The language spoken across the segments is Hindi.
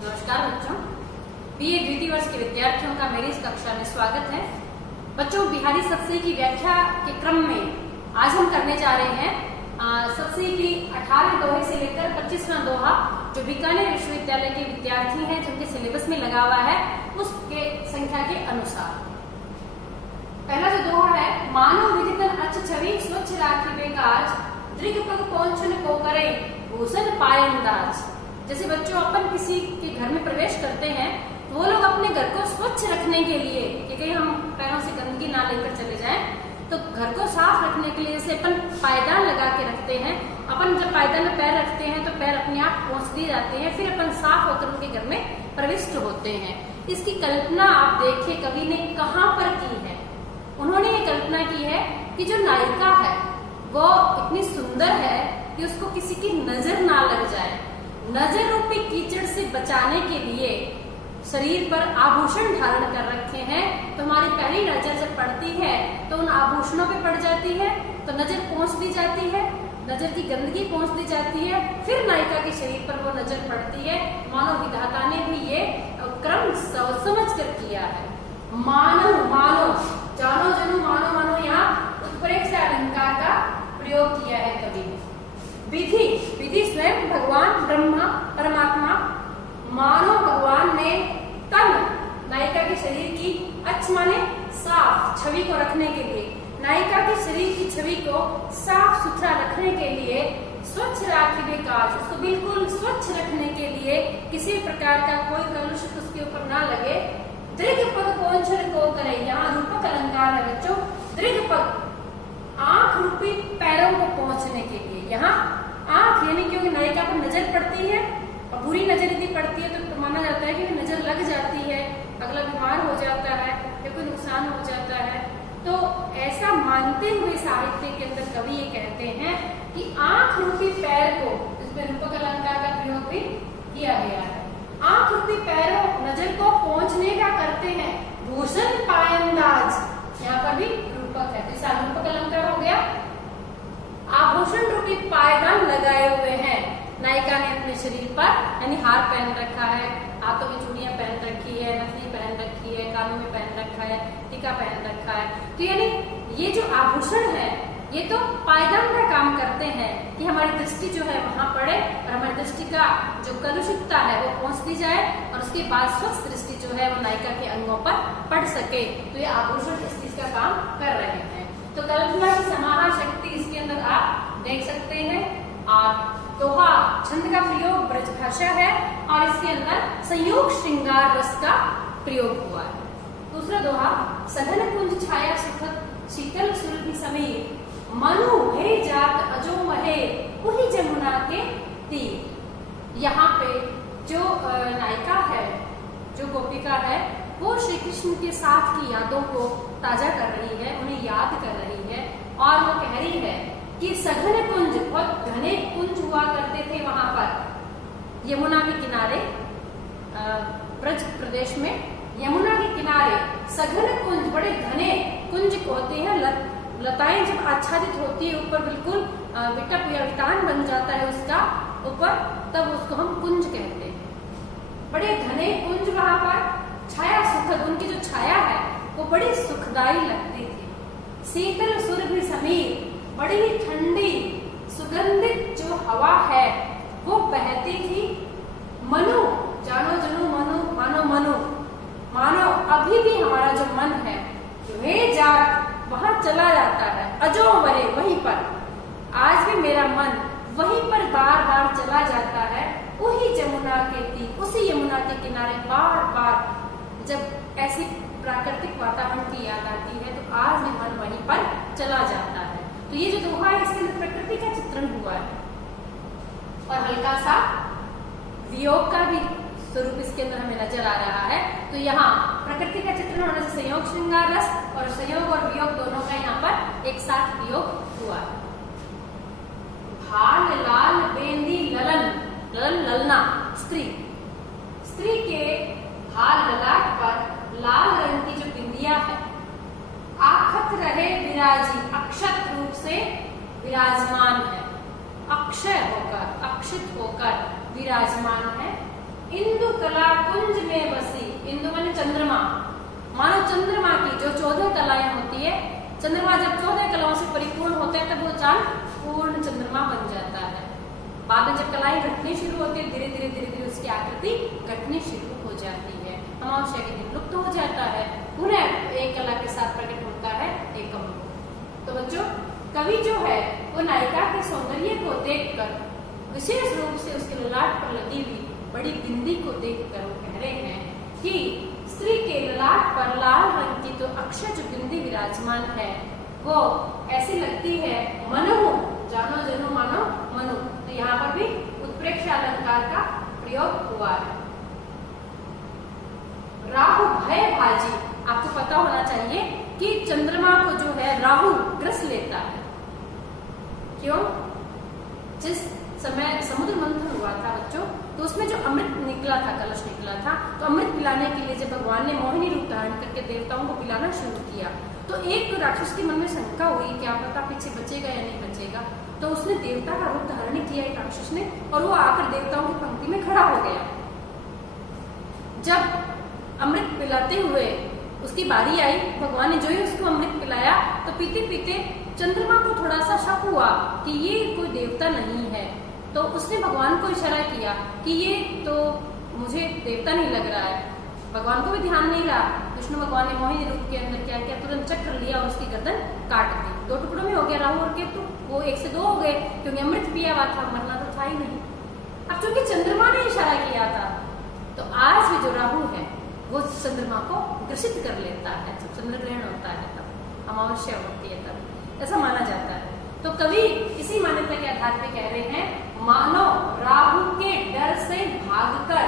नमस्कार बच्चों, बीए द्वितीय वर्ष के विद्यार्थियों का मेरी इस कक्षा में स्वागत है। बच्चों, बिहारी सतसई की व्याख्या के क्रम में आज हम करने जा रहे हैं सतसई की 18वें दोहे से लेकर 25वां दोहा, जो बीकानेर विश्वविद्यालय के विद्यार्थी हैं जिनके सिलेबस में लगा हुआ है उसके संख्या के अनुसार। पहला जो दोहा है, मानो विदितन अच छवि स्वच्छ राखी बेकाज, दृग पग पहुंचन को करे भूषण पायंदाज। जैसे बच्चों अपन किसी के घर में प्रवेश करते हैं तो वो लोग अपने घर को स्वच्छ रखने के लिए, कि कहीं हम पैरों से गंदगी ना लेकर चले जाएं, तो घर को साफ रखने के लिए जैसे अपन पायदान लगा के रखते हैं, अपन जब पायदान में पैर रखते हैं तो पैर अपने आप पहुंच दिए जाते हैं, फिर अपन साफ होकर उनके घर में प्रविष्ट होते हैं। इसकी कल्पना आप देखिए कवि ने कहाँ पर की है। उन्होंने ये कल्पना की है कि जो नायिका है वो इतनी सुंदर है कि उसको किसी की नजर ना लग जाए। नजर रूपी कीचड़ से बचाने के लिए शरीर पर आभूषण धारण कर रखे हैं, तो हमारी पहली नजर जब पड़ती है तो उन आभूषणों पे पड़ जाती है, तो नजर पहुंच दी जाती है, नजर की गंदगी पहुंच दी जाती है, फिर नायिका के शरीर पर वो नजर पड़ती है। मानव विधाता ने भी ये क्रम समझ कर किया है। मानो मानो, जानो जनो मानो मानो, यहाँ उत्प्रेक्षा अलंकार का प्रयोग किया है कवि ने। विधि, विधि स्वयं भगवान ब्रह्मा परमात्मा, मानो भगवान ने तन नायिका के शरीर की अच्छ माने साफ छवि को रखने के लिए, नायिका के शरीर की छवि को साफ सुथरा रखने के लिए स्वच्छ राखी बेकाज, उसको बिल्कुल स्वच्छ रखने के लिए किसी प्रकार का कोई कलुषित उसके ऊपर ना लगे, दृग पग पहुंचन को करे। यहाँ रूपक अलंकार है बच्चों, दृग पग आंख रूपी पैरों को पहुंचने के लिए। यहाँ आंख यानी क्योंकि नायिका पर नजर पड़ती है और बुरी नजर यदि पड़ती है तो माना जाता है कि नजर लग जाती है, अगला बीमार हो जाता है या कोई नुकसान हो जाता है। तो ऐसा मानते हुए साहित्य के अंदर कवि ये कहते हैं कि आंख रूपी पैर को, इसमें रूपक अलंकार का प्रयोग भी किया गया है, आंख रूपी पैरों नजर को पहुंचने का करते हैं भूषण पायंदाज। यहाँ पर भी रूपक है, तो रूपक अलंकार हो गया। आभूषण रूपी पायदान लगाए हुए हैं नायिका ने अपने शरीर पर, यानी हार पहन रखा है, हाथों में चूड़ियां पहन रखी है, नथनी पहन रखी है, कानों में पहन रखा है, टीका पहन रखा है। तो यानी ये जो आभूषण है ये तो पायदान का काम करते हैं कि हमारी दृष्टि जो है वहां पड़े और हमारी दृष्टि का जो कलुषितता है वो पहुंच दी जाए और उसके बाद स्वच्छ दृष्टि जो है वो नायिका के अंगों पर पड़ सके। तो ये आभूषण इस चीज का काम कर रहे हैं। तो कल्पना की समाहार शक्ति इसके अंदर आप देख सकते हैं। और दोहा छंद का प्रयोग ब्रज भाषा है और इसके अंदर संयोग श्रृंगार रस का प्रयोग हुआ है। दूसरा दोहा, सघन कुंज छाया सुखद शीतल सुरभि समीर, मनु हे जात अजो महे वही जमुना के तीर। यहाँ पे जो नायिका है, जो गोपिका है, वो श्री कृष्ण के साथ की यादों को ताजा कर रही है, उन्हें याद कर रही है और वो कह रही है कि सघन कुंज, बहुत घने कुंज हुआ करते थे वहां पर यमुना के किनारे, ब्रज प्रदेश में यमुना के किनारे सघन कुंज, बड़े घने कुंज होते हैं। लताएं जब आच्छादित होती है ऊपर बिल्कुल विटप या वितान बन जाता है उसका ऊपर, तब उसको हम कुंज कहते हैं। बड़े घने कुंज वहां पर, छाया सुखद, उनकी जो छाया है वो बड़ी सुखदाई लगती थी। शीतल सुरभि समीर, बड़ी ही ठंडी सुगंधित जो हवा है वो बहती थी। मनु, जानो जनो मनु, मानो मनु, मानो अभी भी हमारा जो मन है वे जात वहां चला जाता है, अजो वहे वहीं पर, आज भी मेरा मन वहीं पर बार बार चला जाता है। वही जमुना के तीर, उसी यमुना के किनारे बार बार जब ऐसी प्राकृतिक वातावरण की याद आती है तो आज भी मन वहीं पर चला जाता है। तो ये जो दोहा है इसके अंदर प्रकृति का चित्रण हुआ है और हल्का सा वियोग का भी स्वरूप इसके अंदर हमें नजर आ रहा है। तो यहाँ प्रकृति का चित्रण होने से संयोग श्रृंगार रस और संयोग और वियोग दोनों का यहाँ पर एक साथ वियोग हुआ है। भाल लाल बेंदी ललन, ललन ललना स्त्री, स्त्री के भाल ललाट पर लाल रंग की जो बिंदिया है, आखत रहे विराजी, अक्षत रूप से विराजमान है, अक्षय होकर, अक्षित होकर विराजमान है। इंदु कला कुंज में बसी। इंदु माने चंद्रमा, मानो चंद्रमा की जो 14 कलाएं होती है, चंद्रमा जब 14 कलाओं से परिपूर्ण होता है तब वो चांद पूर्ण चंद्रमा बन जाता है। बाद में जब कलाएं घटनी शुरू होती है, धीरे धीरे उसकी आकृति घटनी शुरू हो जाती है, अमावस्या के दिन लुप्त हो जाता है, पुनः एक कला के साथ प्रकट होता है एकम रूप। तो बच्चों, कवि जो है वो नायिका के सौंदर्य को देखकर, विशेष रूप से उसके ललाट पर लगी हुई बड़ी बिंदी को देखकर वो कह रहे हैं कि स्त्री के ललाट पर लाल रंग की तो अक्षय जो बिंदी विराजमान है वो ऐसी लगती है मनु, जानो जनो मानो मनु। तो यहाँ पर भी उत्प्रेक्ष अलंकार का प्रयोग हुआ है। राहु भय भाजी, आपको पता होना चाहिए कि चंद्रमा को जो है राहु ग्रस लेता है। क्यों? जिस समय समुद्र मंथन हुआ था बच्चों, तो उसमें जो अमृत निकला था, कलश निकला था, तो अमृत पिलाने के लिए जब भगवान ने मोहिनी रूप धारण करके देवताओं को पिलाना शुरू किया, तो एक तो राक्षस के मन में शंका हुई, क्या पता पीछे बचेगा या नहीं बचेगा। तो उसने देवता का रूप धारण किया एक राक्षस ने, और वो आकर देवताओं की पंक्ति में खड़ा हो गया। जब अमृत पिलाते हुए उसकी बारी आई, भगवान ने जो ही उसको अमृत पिलाया, तो पीते पीते चंद्रमा को थोड़ा सा शक हुआ कि ये कोई देवता नहीं है। तो उसने भगवान को इशारा किया कि ये तो मुझे देवता नहीं लग रहा है। भगवान को भी ध्यान नहीं रहा। विष्णु भगवान ने मोहिनी रूप के अंदर क्या किया, तुरंत चक्र लिया और उसकी गर्दन काट दी। 2 टुकड़ों में हो गया राहु और केतु, वो 1 से 2 हो गए, क्योंकि अमृत पिया हुआ था, मरना तो था ही नहीं। अब चूंकि चंद्रमा ने इशारा किया था, तो आज भी जो राहु है वो चंद्रमा को ग्रसित कर लेता है। जब चंद्र ग्रहण होता है तब, अमावस्या होती है तब, ऐसा माना जाता है। तो कवि इसी मान्यता के आधार पर कह रहे हैं, मानो राहु के डर से भागकर,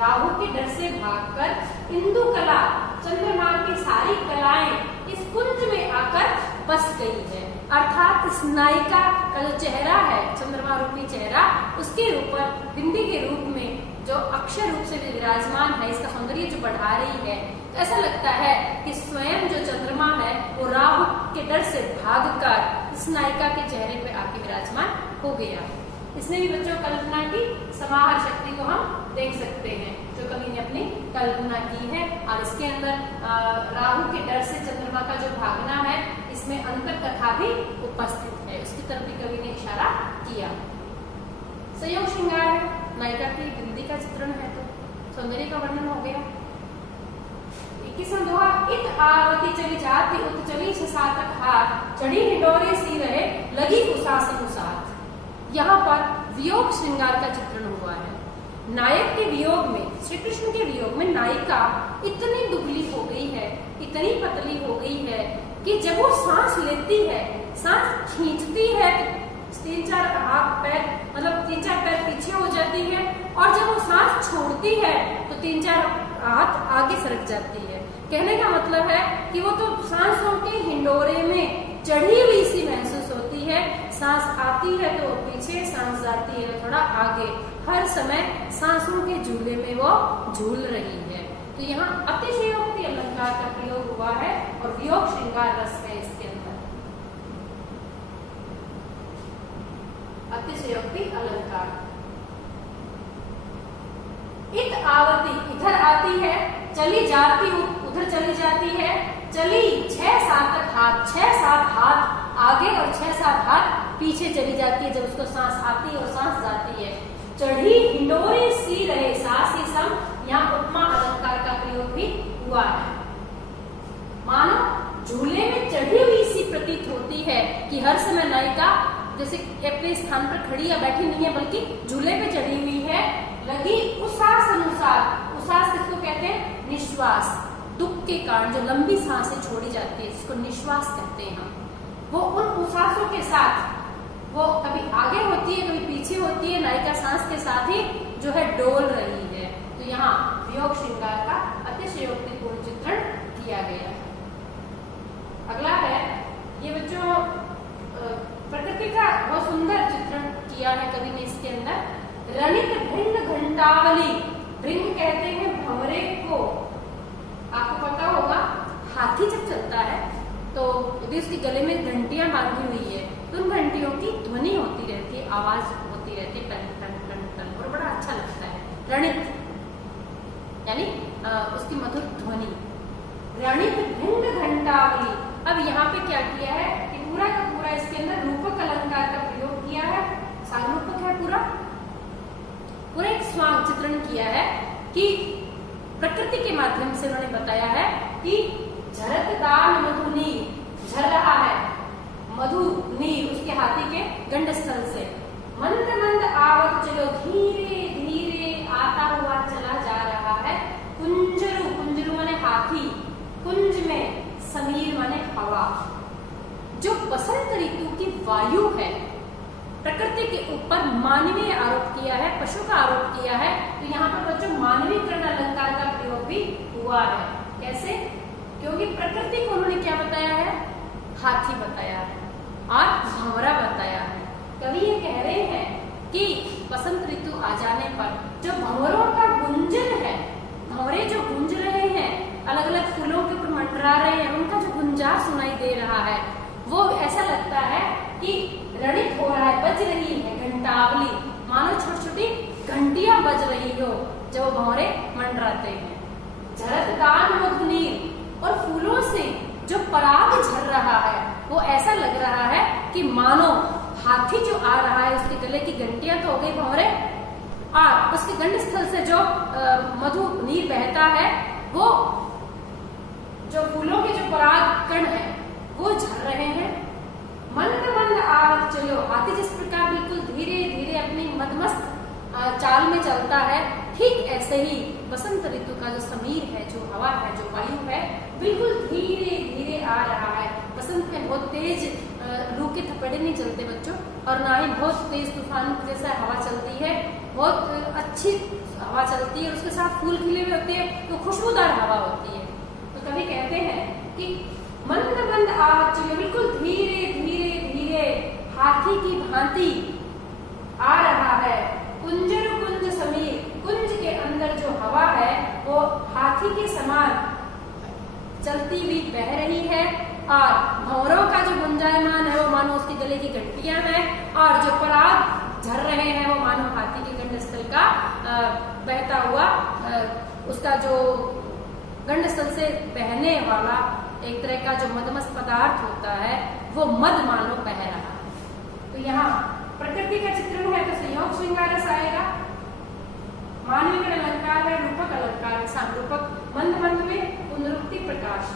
राहु के डर से भागकर इंदु कला, चंद्रमा की सारी कलाएं इस कुंज में आकर बस गई है। अर्थात इस नायिका का जो चेहरा है, चंद्रमा रूपी चेहरा, उसके ऊपर बिंदी के रूप में जो अक्षय रूप से विराजमान है, इसका सौंदर्य जो बढ़ा रही है, तो ऐसा लगता है कि स्वयं जो चंद्रमा है वो राहु के डर से भागकर इस नायिका के चेहरे पे आके विराजमान हो गया। इसमें भी बच्चों कल्पना की समाहार शक्ति को हम देख सकते हैं, जो कवि ने अपनी कल्पना की है। और इसके अंदर राहु के डर से चंद्रमा का जो भागना है, इसमें अंतर कथा भी उपस्थित है, उसकी तरफ भी कवि ने इशारा किया। संयोग श्रृंगार है, नायिका की बिंदी का चित्रण है, तो सौंदर्य का वर्णन हो गया। 21वां दोहा, इत आवती चली जाती उत चली सातक हाथ, चढ़ी हिडोरे सी रहे लगी उसासन उसात। यहाँ पर वियोग श्रृंगार का चित्रण हुआ है। नायक के वियोग में, श्री कृष्ण के वियोग में नायिका इतनी दुबली हो गई है, इतनी पतली हो गई है कि जब वो सांस लेती है, सांस खींचती है, 3-4 हाथ पैर, मतलब 3-4 पैर पीछे हो जाती है, और जब वो सांस छोड़ती है तो 3-4 हाथ आगे सरक जाती है। कहने का मतलब है कि वो तो सांसों के हिंडोरे में चढ़ी हुई सी महसूस होती है। सांस आती है तो पीछे, सांस जाती है तो थोड़ा आगे, हर समय सांसों के झूले में वो झूल रही है। तो यहाँ अतिशयोक्ति अलंकार का प्रयोग हुआ है और वियोग श्रृंगार रस है इसके अंदर। अतिशयोक्ति अलंकार। इत आवती, इधर आती है, चली जाती उधर चली जाती है, चली 6-7 हाथ, 6-7 हाथ आगे और 6-7 हाथ पीछे चली जाती है जब उसको सांस आती है और सांस जाती है। चढ़ी हिंडोरे सी रहे, सास ही सम, यहाँ उपमा अलंकार का प्रयोग भी हुआ है। मानो झूले में चढ़ी हुई सी प्रतीत होती है कि हर समय नायिका जैसे अपने स्थान पर खड़ी या बैठी नहीं है, बल्कि झूले पे चढ़ी हुई है। लगी उसास अनुसार, उसास किसको कहते हैं? निश्वास। दुख के कारण जो लंबी सांसें छोड़ी जाती है, जिसको निश्वास कहते हैं हम, वो उन उसासों के साथ वो कभी आगे होती है, कभी पीछे होती है, नायिका सांस के साथ ही जो है डोल रही है। तो यहाँ वियोग श्रृंगार का अतिशयोक्तिपूर्ण चित्रण किया गया है। अगला है, ये बच्चों प्रकृति का बहुत सुंदर चित्रण किया है कवि ने इसके अंदर। रणिक भिन्न घंटावली, रिंग कहते हैं भंवरे को। आपको पता होगा हाथी जब चलता है तो यदि उसके गले में घंटियां बांधी हुई है तो उन घंटियों की ध्वनि होती रहती है, आवाज होती रहती है, टन टन टन टन, और बड़ा अच्छा लगता है। रणित यानी उसकी मधुर ध्वनि। रणित भिन्न घंटावली। अब यहाँ पे क्या किया है कि पूरा का पूरा इसके अंदर रूपक अलंकार का प्रयोग किया है। सारूपक है पूरा एक स्वांग चित्रण किया है कि प्रकृति के माध्यम से उन्होंने बताया है कि झरत दान मधु नीर, झर रहा है मधु नीर उसके हाथी के गंड स्थल से। मंद मंद आवत चलो, धीरे धीरे आता हुआ चला जा रहा है। कुंजरू, कुंजरू माने हाथी, कुंज में समीर माने हवा। जो बसंत ऋतु की वायु है, प्रकृति के ऊपर मानवीय आरोप किया है, पशु का आरोप किया है। तो यहाँ पर बच्चों मानवीकरण अलंकार का प्रयोग भी हुआ है। कैसे? क्योंकि प्रकृति को उन्होंने क्या बताया है? हाथी बताया है और भंवरा बताया है। कवि ये कह रहे हैं कि बसंत ऋतु आ जाने पर जो भंवरों का गुंजन है, भंवरे जो गूंज रहे हैं, अलग अलग फूलों के ऊपर मंडरा रहे हैं, उनका जो गुंजार सुनाई दे रहा है, वो ऐसा लगता है कि रणित हो रहा है, बज रही है घंटावली, मानो छोटी छोटी घंटियां बज रही हो जब भंवरे मंडराते हैं। झरत दान मधुनीर, और फूलों से जो पराग झर रहा है वो ऐसा लग रहा है कि मानो हाथी जो आ रहा है उसके गले की घंटियां तो हो गई भंवरे, और उसके गंड स्थल से जो मधु नीर बहता है, वो जो फूलों के जो पराग कण है वो झर रहे हैं। मंद मंद आवत चलो, हाथी जिस प्रकार बिल्कुल धीरे धीरे अपनी मदमस्त चाल में चलता है, ठीक ऐसे ही बसंत ऋतु का जो समीर है, जो हवा है, जो वायु है, बिल्कुल धीरे धीरे आ रहा है। बसंत में बहुत तेज लू के थपेड़े नहीं चलते बच्चों, और ना ही बहुत तेज तूफान जैसा हवा चलती है, बहुत अच्छी हवा चलती है, उसके साथ फूल खिले हुए होते हैं, तो खुशबूदार हवा होती है। तो कभी कहते हैं कि मंद मंद आवत चलो, बिल्कुल धीरे धीरे धीरे हाथी की भांति आ रहा है। कुंजर कुंज समीर, कुंज के अंदर जो हवा है वो हाथी के समान चलती हुई बह रही है, और भंवरों का जो गुंजायमान है वो मानो उसके गले की घंटियां हैं, और जो पराग झर रहे हैं वो मानो हाथी के गंड स्थल का बहता हुआ उसका जो गंड स्थल से बहने वाला एक तरह का जो मदमस्त पदार्थ होता है वो मद मानो बह रहा है। तो यहाँ प्रकृति का चित्रण है तो संयोग श्रृंगार रस आएगा, मानवीकरण अलंकार है, रूपक अलंकार है, सामरूपक, मंद मंद में पुनरुक्ति प्रकाश।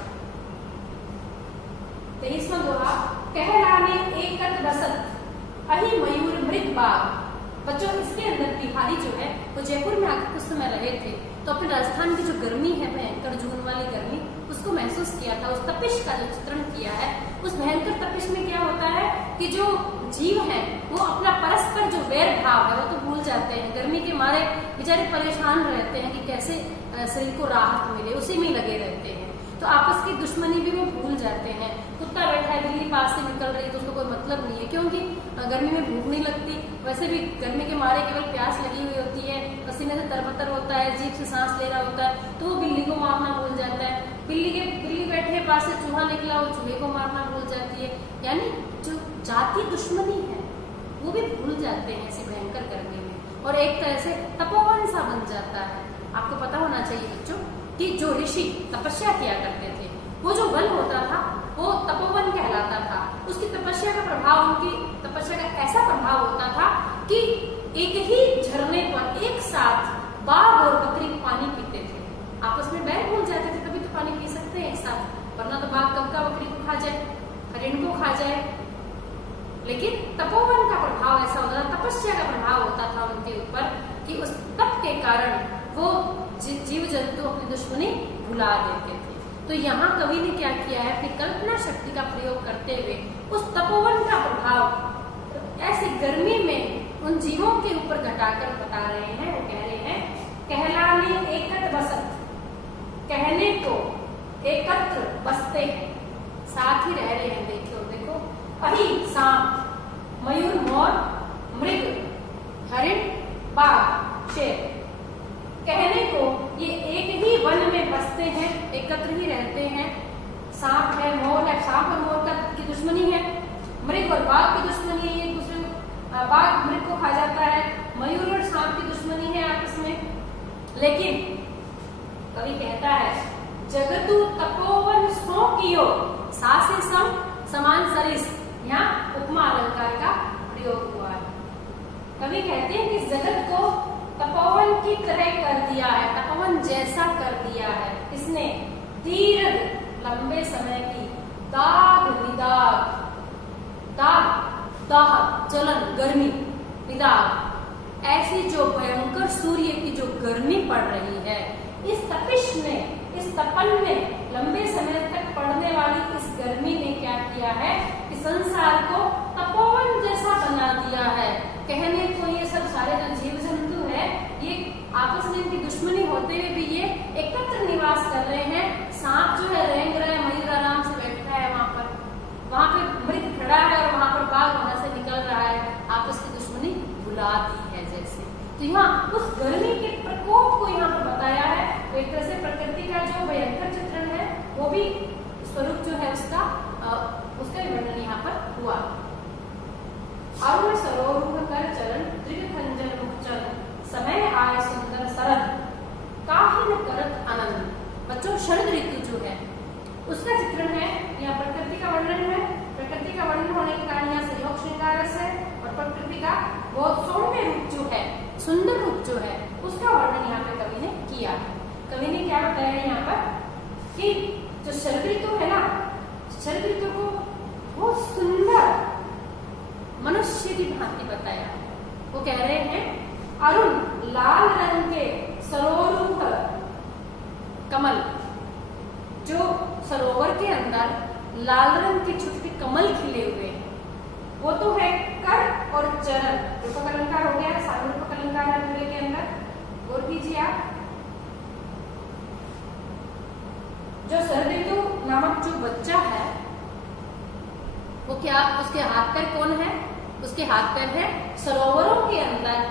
23वां दोहा, कहलाने एकत बसत अहि मयूर मृग बाग। बच्चों इसके अंदर बिहारी जो है वो जयपुर में आकर कुछ समय रहे थे, तो अपने राजस्थान की जो गर्मी है, भयंकर जून वाली गर्मी, उसको महसूस किया था। उस तपिश का जो चित्रण किया है, उस भयंकर तपिश में क्या होता है कि जो जीव है वो अपना परस्पर जो वैर भाव है वो तो भूल जाते हैं, गर्मी के मारे बेचारे परेशान रहते हैं कि कैसे शरीर को राहत मिले, उसी में लगे रहते हैं। तो आपस की दुश्मनी भी वो भूल जाते हैं। कुत्ता बैठा है, बिल्ली पास से निकल रही है तो उसको कोई मतलब नहीं है, क्योंकि गर्मी में भूख नहीं लगती, वैसे भी गर्मी के मारे केवल प्यास लगी हुई होती है, पसीने से तरबतर होता है, जीभ से सांस ले रहा होता है, तो वो बिल्ली को मारना भूल जाता है। बिल्ली बैठे है, पास से चूहा निकला, वो चूहे को मारना भूल जाती है। यानी जो जातीय दुश्मनी है वो भी भूल जाते हैं ऐसी भयंकर गर्मी में, और एक तरह से तपोवन सा बन जाता है। आपको पता होना चाहिए बच्चों कि जो ऋषि तपस्या किया करते थे, वो जो वन होता था वो तपोवन कहलाता था। उसकी तपस्या का प्रभाव, उनकी तपस्या का ऐसा प्रभाव होता था कि एक ही झरने पर एक साथ बाघ और बकरी पानी पीते थे, आपस में बैर भूल जाते थे, तभी तो पानी पी सकते हैं एक साथ, वरना तो बाघ कब का बकरी को खा जाए, हरिण को खा जाए। लेकिन तपोवन का प्रभाव ऐसा होता था, तपस्या का प्रभाव होता था उनके ऊपर कि उस तप के कारण वो जीव जंतु अपनी दुश्मनी भुला देते थे। तो यहाँ कवि ने क्या किया है, अपनी कल्पना शक्ति का प्रयोग करते हुए उस तपोवन का प्रभाव ऐसी गर्मी में उन जीवों के ऊपर घटाकर बता रहे हैं। वो कह रहे हैं, कहलाने एकत्र बसत, कहने को एकत्र बसते हैं, साथ ही रह रहे हैं। देखो अहि सांप, मयूर मोर, मृग हरिण, बाघ शेर, कहने को ये एक ही वन में बसते हैं, एकत्र ही रहते हैं। सांप है, मोर है, सांप और मोर की दुश्मनी है, मृग और बाघ की दुश्मनी है, एक दूसरे बाघ मृग को खा जाता है, मयूर और सांप की दुश्मनी है आपस में, लेकिन कवि कहता है जगतु तपोवन सो कियो सासे सम समान सरिस। यहाँ उपमा अलंकार का प्रयोग हुआ है। कवि कहते हैं कि इस जगत को तपोवन की तरह कर दिया है, तपोवन जैसा कर दिया है। इसने दीर्घ लंबे समय की दाग निदाग, दाग दाह जलन गर्मी, निदाग ऐसी जो भयंकर सूर्य की जो गर्मी पड़ रही है, इस तपिश ने, इस तपन ने, लंबे समय तक पड़ने वाली इस गर्मी ने क्या किया है कि संसार को तपोवन जैसा बना दिया है। कहने को ये सब सारे जो जीव जंतु है, ये आपस में इनकी दुश्मनी होते हुए भी ये एकत्र निवास कर रहे हैं। सांप जो है रेंग रहा है, मयूर आराम से बैठा है वहां पे मृग खड़ा है और वहां पर बाघ वहां से निकल रहा है। आपस की दुश्मनी बुला दी है जैसे। तो यहाँ उस गर्मी के प्रकोप को यहाँ पर बताया है। तो एक तरह से प्रकृति का जो भयंकर चित्रण है वो भी स्वरूप जो है उसका भी वर्णन यहाँ पर हुआ। अरुण सरोवर कर चरण दृढ़ खंजर मुख चल समय आय सुंदर सरद काहिन करत आनंद। बच्चों शरद ऋतु जो है उसका चित्रण है, यहाँ प्रकृति का वर्णन है। प्रकृति का वर्णन होने के कारण यहाँ संयोग श्रृंगार रस है और प्रकृति का बहुत सौम्य रूप जो है, सुंदर रूप जो है, उसका वर्णन यहाँ पे कवि ने किया है। कवि ने क्या बताया है यहाँ पर कि जो शरद ऋतु है ना, शरद ऋतु को बहुत सुंदर मनुष्य की भांति बताया। वो कह रहे हैं अरुण लाल रंग के सरोरूप कमल, जो सरोवर के अंदर लाल रंग के छोटे कमल खिले हुए हैं, वो तो है कर और चरण। रूपक अलंकार हो गया, साधारण रूपक अलंकार है पूरे के अंदर। और कीजिए आप, जो शरद ऋतु नामक जो बच्चा है वो क्या, उसके हाथ पैर कौन है? उसके हाथ पैर है सरोवरों के अंदर,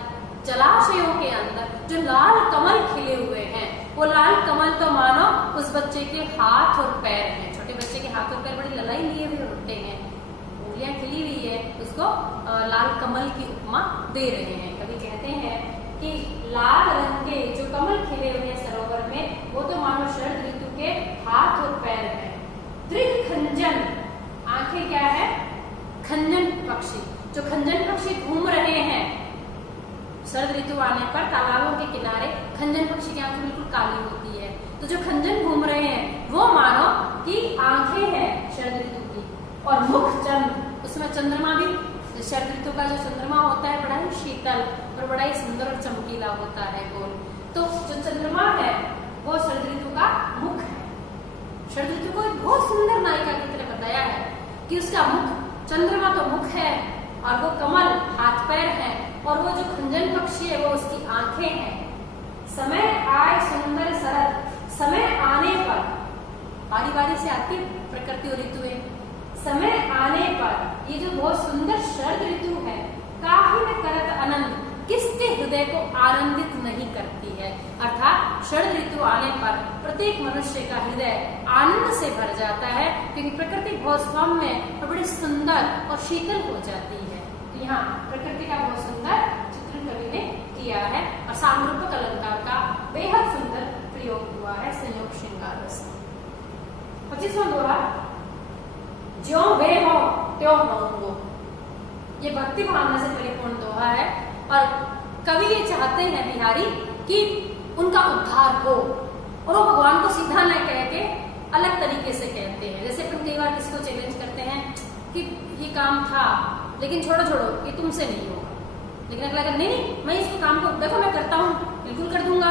जलाशयों के अंदर जो लाल कमल खिले हुए हैं। वो लाल कमल तो मानो उस बच्चे के हाथ और पैर हैं। छोटे बच्चे के हाथ और पैर बड़ी ललाई लिए हुए होते हैं, उंगलियां खिली हुई है, उसको लाल कमल की उपमा दे रहे हैं। कभी कहते हैं कि लाल रंग के जो कमल खिले हुए हैं सरोवर में, वो तो मानो शरद ऋतु के हाथ और पैर हैं। दृढ़ खंजन, आंखें क्या है? खंजन पक्षी, जो खंजन पक्षी घूम रहे हैं शरद ऋतु आने पर तालाबों के किनारे, खंजन पक्षी की आंखें बिल्कुल काली होती है। तो जो खंजन घूम रहे हैं वो मानो कि आंखें हैं शरद ऋतु की। और मुख चंद्र, उसमें चंद्रमा भी, शरद ऋतु का जो चंद्रमा होता है बड़ा ही शीतल और बड़ा ही सुंदर और चमकीला होता है, गोल। तो जो चंद्रमा है वो शरद ऋतु का मुख है। शरद ऋतु को एक बहुत सुंदर नायिका की तरह बताया है कि उसका मुख, चंद्रमा तो मुख है और वो कमल हाथ पैर है, और वो जो खंजन पक्षी है वो उसकी आंखें हैं। समय आए सुंदर सरद, समय आने पर, बारी बारी से आती प्रकृति और ऋतुएं, समय आने पर ये जो बहुत सुंदर शरद ऋतु है, काहिन करत आनंद, किसके हृदय को आनंदित नहीं करती है। अर्थात शरद ऋतु आने पर प्रत्येक मनुष्य का हृदय आनंद से भर जाता है, क्योंकि प्रकृति बहुत सौम्य और बड़ी सुंदर और शीतल हो जाती है। तो यहाँ प्रकृति का बहुत सुंदर चित्रण कवि ने किया है और सामरूपक अलंकार का बेहद सुंदर प्रयोग हुआ है संयोग श्रृंगार रस। 25वां दोहा, ज्यों वे हो त्यों होंगो। ये भक्ति भावना से परिपूर्ण दोहा है और कवि ये चाहते हैं बिहारी कि उनका उद्धार हो, और वो भगवान को सीधा न कह के अलग तरीके से कहते हैं। जैसे अपन कई बार किसी को चैलेंज करते हैं कि ये काम था लेकिन छोड़ो ये तुमसे नहीं होगा, लेकिन अगला कहता नहीं मैं इसको काम को देखो मैं करता हूँ, बिल्कुल कर दूंगा,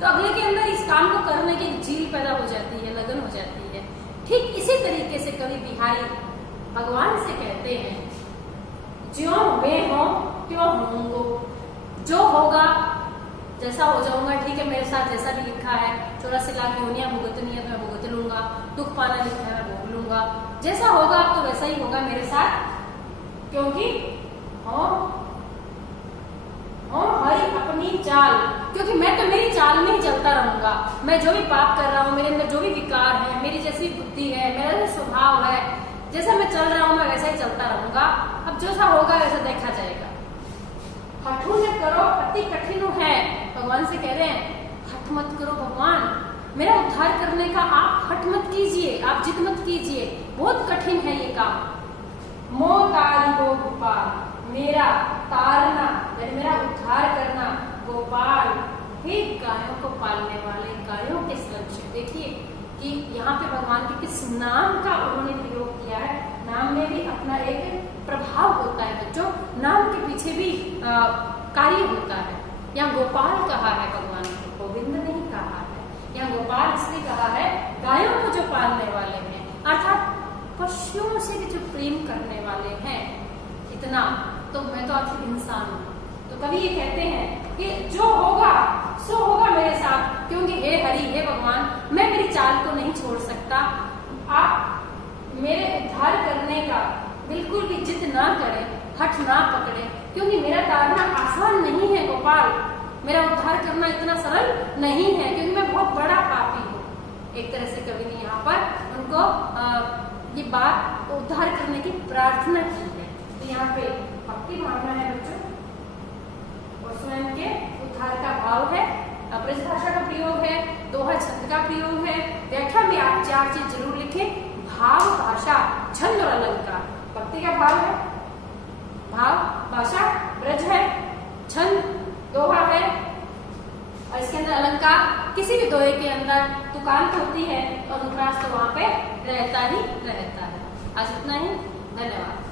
तो अगले के अंदर इस काम को करने की झील पैदा हो जाती है, लगन हो जाती है। ठीक इसी तरीके से कवि बिहारी भगवान से कहते हैं ज्यों वे हो त्यों होंगो, जो होगा जैसा हो जाऊंगा, ठीक है मेरे साथ जैसा भी लिखा है 84 लाख योनियां भुगतनी है तो मैं भुगत लूंगा, दुख पाना लिखा है मैं भोग लूंगा, जैसा होगा अब तो वैसा ही होगा मेरे साथ, क्योंकि हरी अपनी चाल, क्योंकि मैं तो मेरी चाल में ही चलता रहूंगा। मैं जो भी पाप कर रहा हूँ, मेरे अंदर जो भी विकार है, मेरी जैसी बुद्धि है, मेरा स्वभाव है, जैसा मैं चल रहा हूँ मैं वैसा ही चलता रहूंगा, अब जैसा होगा वैसा देखा जाएगा। हठू ने करो अति कठिन है, भगवान से कह रहे हैं हट मत करो भगवान, मेरा उद्धार करने का आप हट मत कीजिए, आप जिद मत कीजिए, बहुत कठिन है ये काम। मोह तारी हो गोपाल, मेरा तारना यानी मेरा उद्धार करना गोपाल, हे गायों को पालने वाले, गायों के संरक्षक। देखिए कि यहाँ पे भगवान के किस नाम का उन्होंने प्रयोग किया है। नाम में भी अपना एक प्रभाव होता है बच्चों, नाम के पीछे भी कार्य होता है। यहाँ गोपाल कहा है भगवान को, गोविंद नहीं कहा है। यहाँ गोपाल इसलिए कहा है गायों को जो पालने वाले हैं, अर्थात पशुओं से भी जो प्रेम करने वाले हैं। इतना तो मैं तो आपसे इंसान हूँ, तो कवि ये कहते हैं कि जो होगा सो होगा मेरे साथ, क्योंकि हे हरि हे भगवान, मैं मेरी चाल को नहीं छोड़ सकता। आप मेरे उद्धार करने का बिल्कुल भी जिद ना करें, हठ ना पकड़े, क्योंकि मेरा तारना आसान नहीं है गोपाल, मेरा उद्धार करना इतना सरल नहीं है, क्योंकि मैं बहुत बड़ा पापी हूँ। एक तरह से कवि ने यहाँ पर उनको ये बात उद्धार करने की प्रार्थना की है। तो यहाँ पे भक्ति भावना है बच्चों, और स्वयं के उद्धार का भाव है, ब्रज भाषा का प्रयोग है, दोहा छंद का प्रयोग है। व्याख्या में आप 4 चीज जरूर लिखें, भाव, भाषा, छंद और अलंकार। भक्ति का भाव है, भाव, भाषा, ब्रज है, छंद, दोहा है, और इसके अंदर अलंकार। किसी भी दोहे के अंदर तुकांत होती है और अनुप्रास तो वहां पे रहता ही रहता है। आज इतना ही, धन्यवाद।